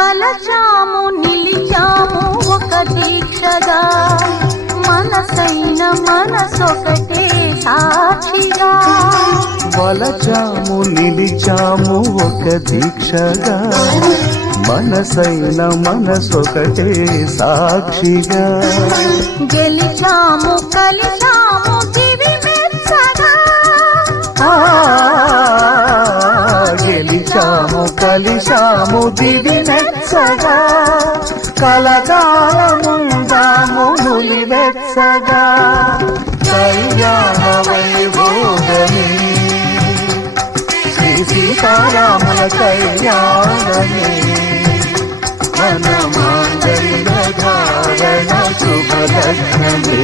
వలచాము నిలిచాము ఒక దీక్షగా మనసైన మనసొకటే సాక్షిగా వలచాము నిలిచాము ఒక దీక్షగా మనసైన మనసొకటే సాక్షిగా గెలిచాము కలిచాము దివి మెచ్చగా గెలిచాము కలిశాము దివి మెచ్చగా కలకాలముందాము నులివెచ్చగా కళ్యాణ వైభోగమే శ్రీ సీతారాముల కళ్యాణమే మన మాంగళ్య ధారణ శుభలగ్నమే